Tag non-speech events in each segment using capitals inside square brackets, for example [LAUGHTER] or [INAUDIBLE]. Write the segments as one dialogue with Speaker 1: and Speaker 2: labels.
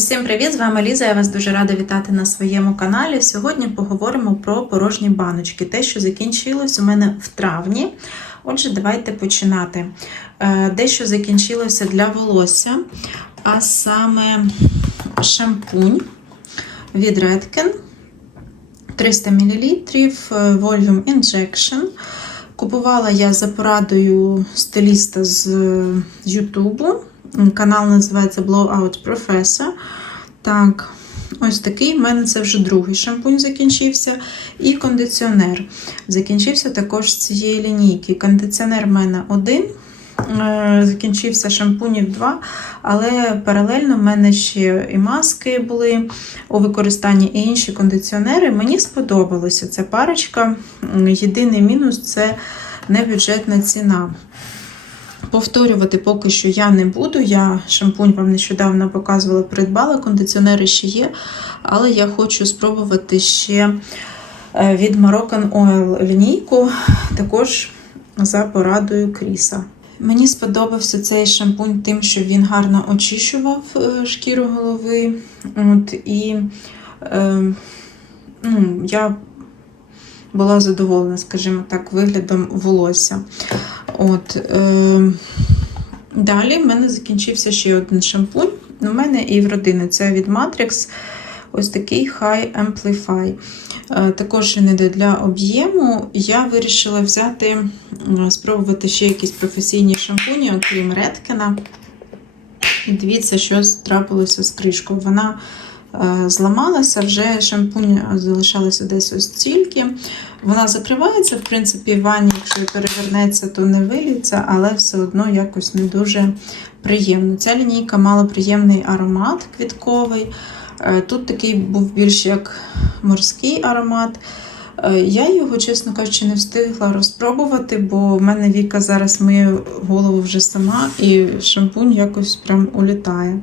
Speaker 1: Всім привіт! З вами Ліза. Я вас дуже рада вітати на своєму каналі. Сьогодні поговоримо про порожні баночки, те, що закінчилось у мене в травні. Отже, давайте починати. Е, Дещо закінчилося для волосся, а саме шампунь від Redken 300 мл Volume Injection. Купувала я за порадою стиліста з Ютубу. Канал називається Blowout Professor. Так, ось такий. У мене це вже другий шампунь закінчився. І кондиціонер. Закінчився також з цієї лінійки. Кондиціонер в мене один. е, Закінчився шампунів два, але паралельно в мене ще і маски були у використанні, і інші кондиціонери. Мені сподобалася ця парочка. Єдиний мінус це небюджетна ціна. Повторювати поки що я не буду. Я шампунь вам нещодавно показувала, придбала, кондиціонери ще є, але я хочу спробувати ще е, від Moroccan Oil лінійку, також за порадою Кріса. Мені сподобався цей шампунь тим, що він гарно очищував е, шкіру голови. От, і е, ну, я була задоволена, скажімо так, виглядом волосся. От, е, Далі в мене закінчився ще один шампунь. У мене і в родини це від Matrix. Ось такий High Amplify. Е, Також він іде для об'єму. Я вирішила взяти, спробувати ще якісь професійні шампуні, окрім Redken. І дивіться, що трапилося з кришкою. Вона зламалася, вже шампунь залишалося десь ось стільки. Вона закривається, в принципі, в ванні, якщо перевернеться, то не виліться, але все одно якось не дуже приємно. Ця лінійка мала приємний аромат квітковий. Е, Тут такий був більш як морський аромат. Е, Я його, чесно кажучи, не встигла розпробувати, бо в мене Віка зараз миє голову вже сама, і шампунь якось прям улітає.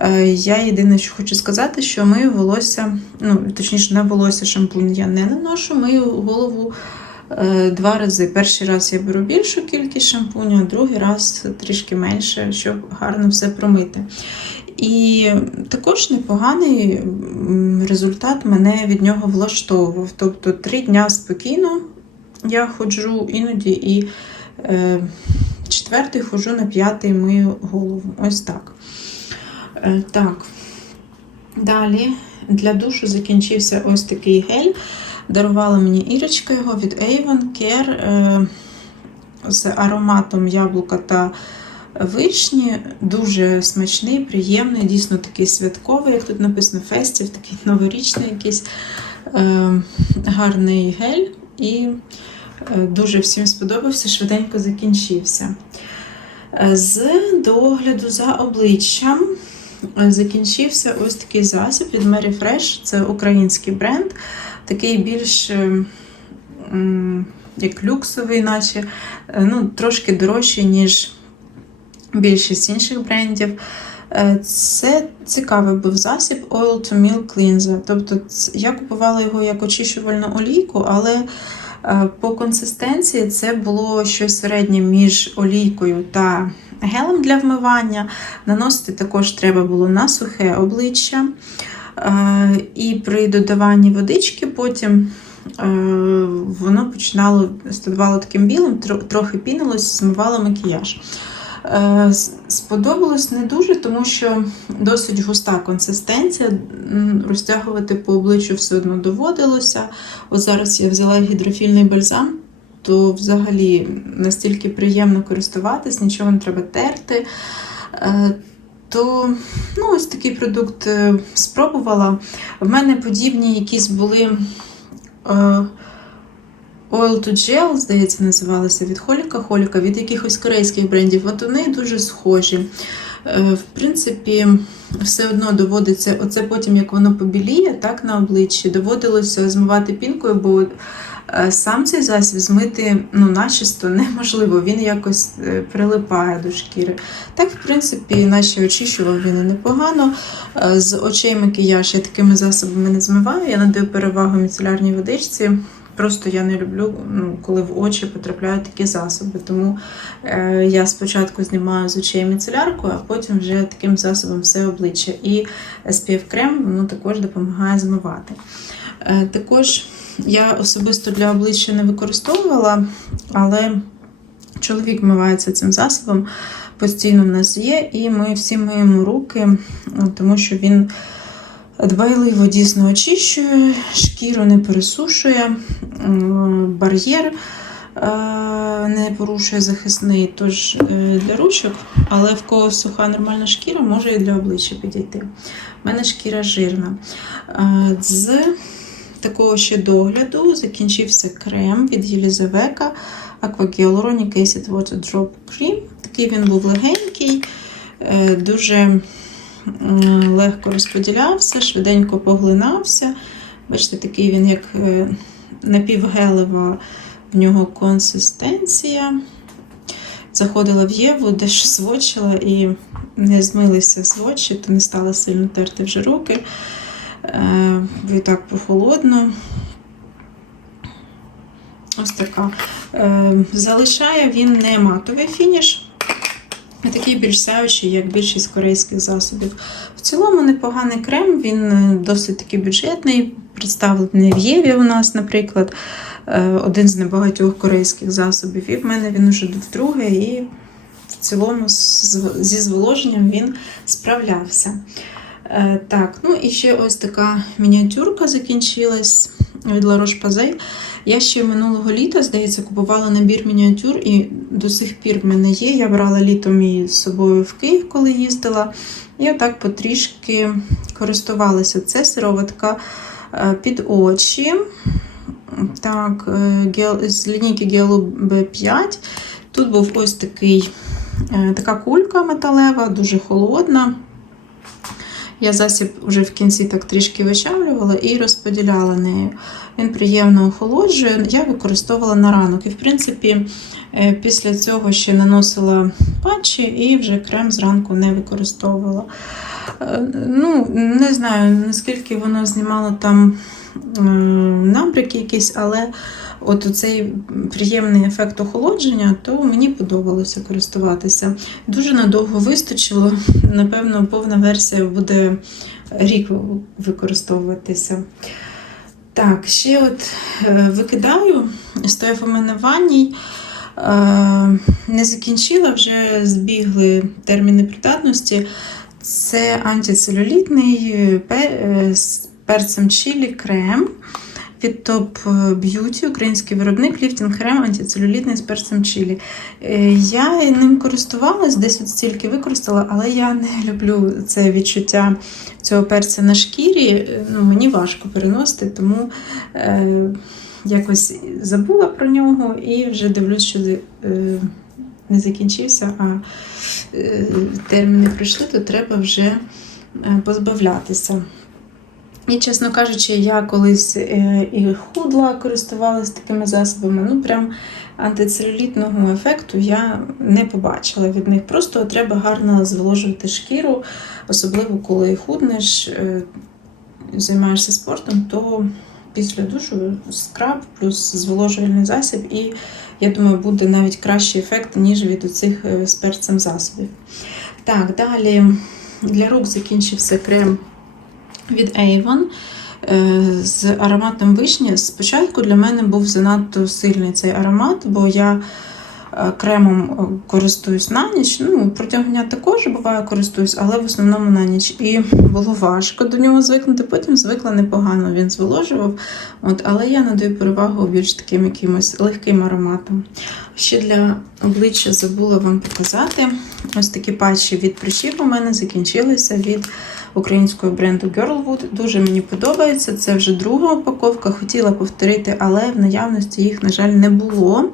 Speaker 1: Е, Я єдине, що хочу сказати, що мию волосся, ну, точніше, не волосся шампунь я не наношу, мию голову е, два рази. Перший раз я беру більшу кількість шампуню, а другий раз трішки менше, щоб гарно все промити. І також непоганий результат мене від нього влаштовував. Тобто три дня спокійно я ходжу іноді і е, четвертий ходжу на п'ятий мию голову. Ось так. Е, Так. Далі для душу закінчився ось такий гель. Дарувала мені Ірочка його від Avon Care е, з ароматом яблука та вишні. Дуже смачний, приємний, дійсно такий святковий, як тут написано, фестів, такий новорічний якийсь е, гарний гель. І дуже всім сподобався, швиденько закінчився. З догляду за обличчям закінчився ось такий засіб від Mary Fresh. Це український бренд, такий більш е, як люксовий, наче е, ну, трошки дорожчий, ніж більшість інших брендів. Е, Це цікавий був засіб Oil to Milk Cleanser. Тобто я купувала його як очищувальну олійку, але е, по консистенції це було щось середнє між олійкою та гелем для вмивання. Наносити також треба було на сухе обличчя. Е, І при додаванні водички потім е, воно починало ставало таким білим, трохи пінилось, змивало макіяж. Е, Сподобалось не дуже, тому що досить густа консистенція. Розтягувати по обличчю все одно доводилося. От зараз я взяла гідрофільний бальзам, то взагалі настільки приємно користуватись, нічого не треба терти. Е, То ну, ось такий продукт е, спробувала. В мене подібні якісь були. Oil to Gel, здається, називалися від Холіка Холіка, від якихось корейських брендів. От вони дуже схожі. Е, В принципі, все одно доводиться, оце потім, як воно побіліє, так на обличчі, доводилося змивати пінкою, бо е, сам цей засіб змити ну, начисто неможливо, він якось е, прилипає до шкіри. Так, в принципі, наче очищував він непогано. З очей макіяж я такими засобами не змиваю. Я надаю перевагу міцелярній водичці. Просто я не люблю, ну, коли в очі потрапляють такі засоби. Тому е, я спочатку знімаю з очей міцелярку, а потім вже таким засобом все обличчя. І SPF крем воно також допомагає змивати. Е, також я особисто для обличчя не використовувала, але чоловік мивається цим засобом. Постійно в нас є, і ми всі миємо руки, тому що він дбайливо дійсно очищує, шкіру не пересушує, бар'єр не порушує захисний, тож е, для ручок, але в кого суха нормальна шкіра, може і для обличчя підійти. У мене шкіра жирна. З такого ще догляду закінчився крем від Єлізавека Aquagel Ronic Acid Water Drop Cream. Такий він був легенький, е, дуже легко розподілявся, швиденько поглинався. Бачите, такий він, як е, напівгелева в нього консистенція. Заходила в Єву, дещо свочила і не змилися свочі, то не стала сильно терти вже руки. Е, і так прохолодно. Ось така. Е, залишає він не матовий фініш, а такий більш сяючий, як більшість корейських засобів. В цілому непоганий крем, він е, досить такий бюджетний, представлений в Єві у нас, наприклад, е, один з небагатьох корейських засобів. І в мене він уже вдруге, і в цілому зі зволоженням він справлявся. Так, ну і ще ось така мініатюрка закінчилась від La Roche-Posay. Я ще минулого літа, здається, купувала набір мініатюр, і до сих пір в мене є. Я брала літом її з собою в Київ, коли їздила. І отак потрішки користувалася. Це сироватка е, під очі. Так, е, з лінійки Гелу B5. Тут був ось такий, е, така кулька металева, дуже холодна. Я засіб вже в кінці так трішки вичавлювала і розподіляла нею. Він приємно охолоджує, я використовувала на ранок. І, в принципі, е, після цього ще наносила патчі і вже крем зранку не використовувала. Е, ну, Не знаю, наскільки воно знімало там е, набряки якісь, але от цей приємний ефект охолодження, то мені подобалося користуватися. Дуже надовго вистачило. Напевно, повна версія буде рік використовуватися. Так, ще от е, викидаю, стояв у мене в ванній, е, не закінчила, вже збігли терміни придатності. Це антицелюлітний е, з перцем чилі крем від Top Beauty, український виробник, ліфтінг крем антицелюлітний з перцем чилі. Я ним користувалась, десь от стільки використала, але я не [LAUGHS] люблю це відчуття цього перця на шкірі. Ну, Мені важко переносити, тому е, якось забула про нього і вже дивлюсь, що е, не закінчився, а е, терміни пройшли, то треба вже е, позбавлятися. І, чесно кажучи, я колись е, і худла користувалася такими засобами. Ну, прям антицелюлітного ефекту я не побачила від них. Просто треба гарно зволожувати шкіру, особливо коли худнеш, е, займаєшся спортом, то після душу скраб плюс зволожувальний засіб, і я думаю, буде навіть кращий ефект, ніж від оцих е, з перцем засобів. Так, далі для рук закінчився крем від Avon е, з ароматом вишні. Спочатку для мене був занадто сильний цей аромат, бо я кремом е, користуюсь на ніч. Ну, Протягом дня також буває користуюсь, але в основному на ніч. І було важко до нього звикнути. Потім звикла непогано, він зволожував. От, Але я надаю перевагу більш таким якимось легким ароматом. Ще для обличчя забула вам показати. Ось такі патчі від прищів у мене закінчилися від українського бренду Girlwood. Дуже мені подобається. Це вже друга упаковка. Хотіла повторити, але в наявності їх, на жаль, не було.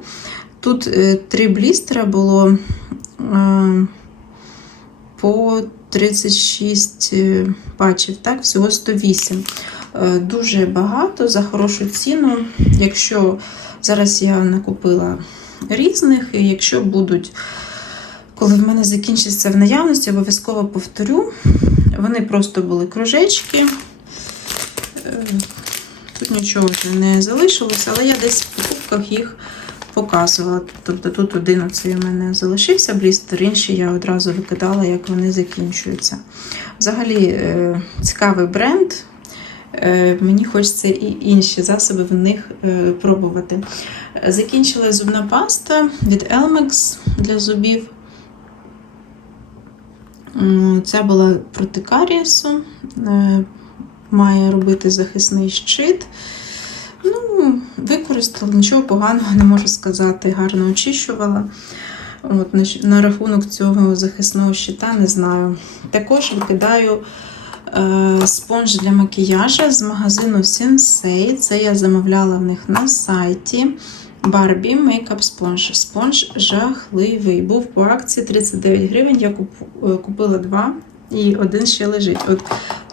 Speaker 1: Тут е, три блістера було е, по 36 е, патчів, так, всього 108. Дуже багато за хорошу ціну. Якщо зараз я накупила різних, і якщо будуть, коли в мене закінчиться в наявності, обов'язково повторю. Вони просто були кружечки. Тут нічого вже не залишилося, але я десь в покупках їх показувала. Тобто тут один оцей у мене залишився блістер, інший я одразу викидала, як вони закінчуються. Взагалі е, цікавий бренд. Е, Мені хочеться і інші засоби в них е, пробувати. Закінчила зубна паста від Elmex для зубів. Ця була проти карієсу. Е, Має робити захисний щит. Ну, використала, нічого поганого не можу сказати, гарно очищувала. От, на, на рахунок цього захисного щита не знаю. Також викидаю е, спонж для макіяжу з магазину Sensei. Це я замовляла в них на сайті. Barbie Makeup Sponge. Спонж жахливий. Був по акції 39 гривень. Я е, купила два і один ще лежить. От,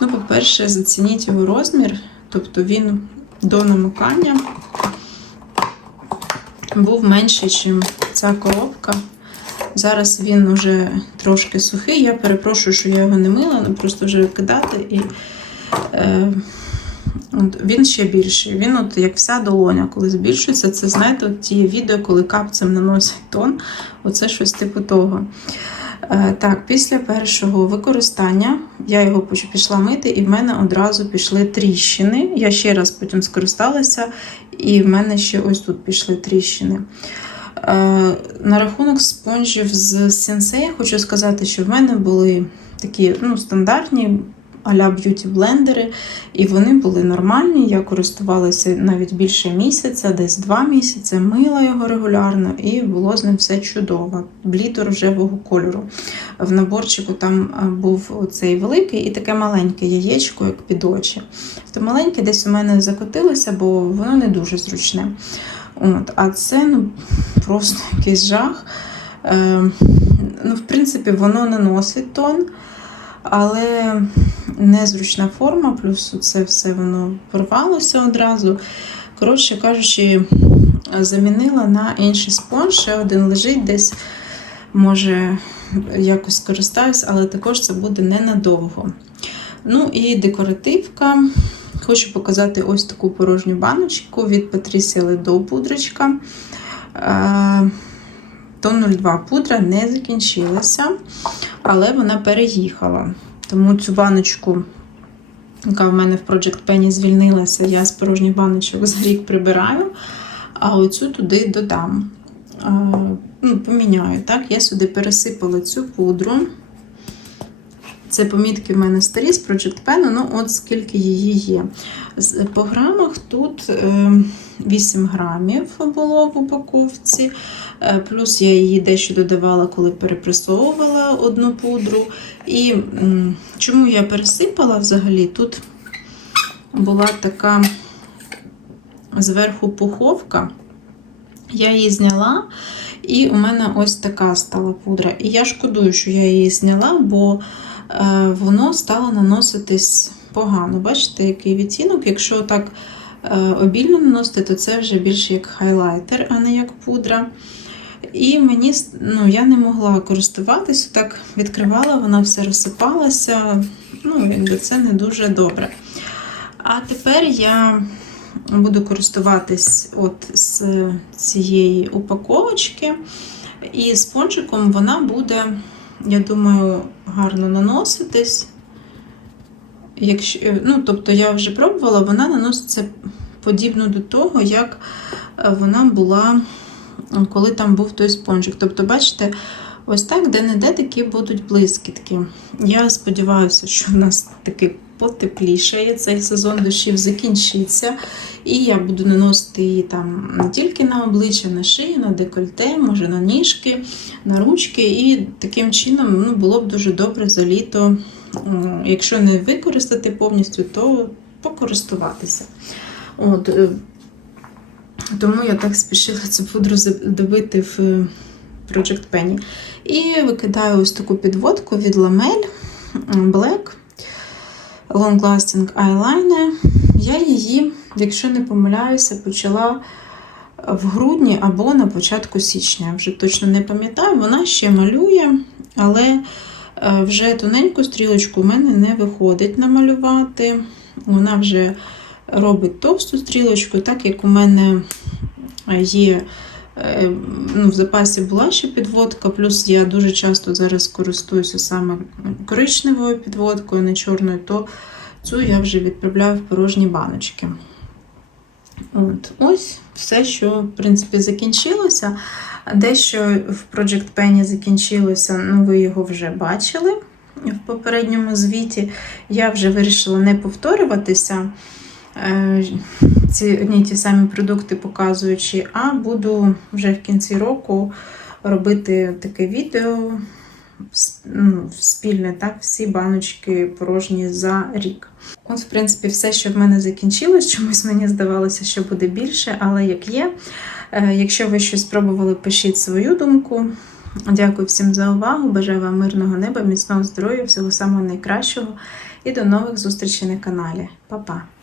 Speaker 1: ну, по-перше, зацініть його розмір, тобто він до намикання був менший, ніж ця коробка. Зараз він вже трошки сухий. Я перепрошую, що я його не мила, ну просто вже викидати. І е, от, він ще більший. Він, от як вся долоня, коли збільшується, це знаєте, от ті відео, коли капцем наносять тон. Оце щось типу того. Е, Так, після першого використання я його пішла мити, і в мене одразу пішли тріщини. Я ще раз потім скористалася, і в мене ще ось тут пішли тріщини. Е, На рахунок спонжів з сенсей, хочу сказати, що в мене були такі ну, стандартні а-ля б'юті блендери, і вони були нормальні. Я користувалася навіть більше місяця, десь два місяці, мила його регулярно, і було з ним все чудово. Блітер рожевого кольору. В наборчику там був цей великий і таке маленьке яєчко, як під очі. То маленьке десь у мене закотилося, бо воно не дуже зручне. От, а це ну, просто якийсь жах. Е, ну, в принципі, воно наносить тон, але незручна форма, плюс це все воно порвалося одразу. Коротше кажучи, замінила на інший спонж. Ще один лежить десь, може, якось скористаюсь, але також це буде ненадовго. Ну і декоративка. Хочу показати ось таку порожню баночку від Patricia Ledo пудрочка. Е, То 02 пудра не закінчилася, але вона переїхала. Тому цю баночку, яка в мене в Project Penny звільнилася, я з порожніх баночок за рік прибираю, а оцю туди додам. Ну, поміняю. так? Я сюди пересипала цю пудру. Це помітки в мене старі з Project Pen, ну от скільки її є. По грамах тут е, 8 грамів було в упаковці, е, плюс я її дещо додавала, коли перепресовувала одну пудру. І чому я пересипала взагалі? Тут була така зверху пуховка. Я її зняла, і у мене ось така стала пудра. І я шкодую, що я її зняла, бо е, воно стало наноситись погано. Бачите, який відтінок? Якщо так е, обільно наносити, то це вже більше як хайлайтер, а не як пудра. І мені ну, я не могла користуватися, так відкривала, вона все розсипалася. Ну, якби це не дуже добре. А тепер я буду користуватись от з цієї упаковочки. І спонжиком вона буде, я думаю, гарно наноситись. Якщо, ну, тобто я вже пробувала, вона наноситься подібно до того, як е, вона була, е, коли там був той спонжик. Тобто, бачите, ось так, де-не-де такі будуть блискітки. Я сподіваюся, що в нас таки потеплішає, цей сезон дощів закінчиться. І я буду наносити її там не тільки на обличчя, на шию, на декольте, може на ніжки, на ручки. І таким чином ну, було б дуже добре за літо, якщо не використати повністю, то покористуватися. От, е, тому я так спішила цю пудру добити в Project Penny. І викидаю ось таку підводку від Lamel Black Long Lasting Eyeliner. Я її, якщо не помиляюся, почала в грудні або на початку січня. Вже точно не пам'ятаю, вона ще малює, але е, вже тоненьку стрілочку в мене не виходить намалювати. Вона вже робить товсту стрілочку, так як у мене є е, ну, в запасі була ще підводка, плюс я дуже часто зараз користуюся саме коричневою підводкою, не чорною, то цю я вже відправляю в порожні баночки. От, ось все, що в принципі закінчилося. Дещо в Project Penny закінчилося, ну ви його вже бачили в попередньому звіті. Я вже вирішила не повторюватися е, ці одні ті самі продукти показуючи, а буду вже в кінці року робити таке відео ну, спільне, так, всі баночки порожні за рік. От, в принципі, все, що в мене закінчилось. Чомусь мені здавалося, що буде більше, але як є. Е, Якщо ви щось спробували, пишіть свою думку. Дякую всім за увагу. Бажаю вам мирного неба, міцного здоров'я, всього самого найкращого і до нових зустрічей на каналі. Па-па!